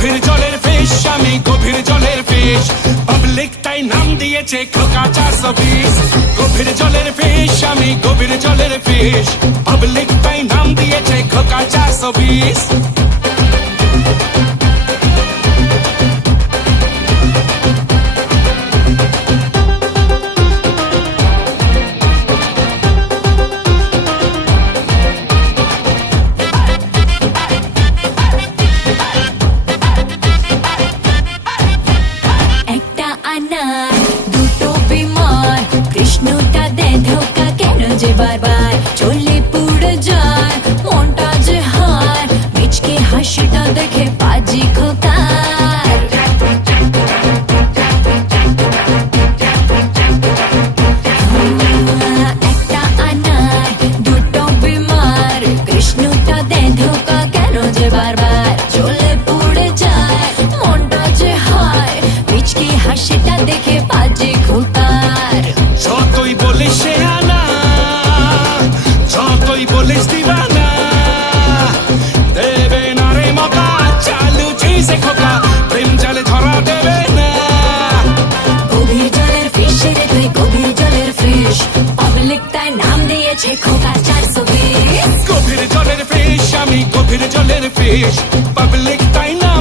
গভীর জলের ফিশ, আমি গভীর জলের ফিশ, পাবলিক তাই নাম দিয়েছে খোকা 420। গভীর জলের ফিশ, আমি গভীর জলের ফিশ, পাবলিক তাই নাম দিয়েছে খোকা 420। একটা আনার দুটো বিমার, কৃষ্ণটা দে ধোকা কেন যে বারবার চলে পুড়ে যায় মনটা যে হার, মিচকে হাসিটা দেখে পাজি খোকার। একটা আনার দুটো বিমার, কৃষ্ণটা দে ধোকা কেন যে বারবার চলে পুড়ে যায় মনটা যে হায়, মিচকে হাসিটা দেখে পাজি খোকার। যতই বলিস সে আনা, যতই বলিস দিবানা, দেবে না রে মকা, চালু চিজে খোকা, প্রেম জালে ধরা দেবে না। গভীর জলের ফিশ রে তুই গভীর জলের ফিশ, পাবলিক তাই নাম দিয়েছে খোকা 420। গভীর জলের ফিশ, আমি গভীর জলের ফিশ, পাবলিক তাই না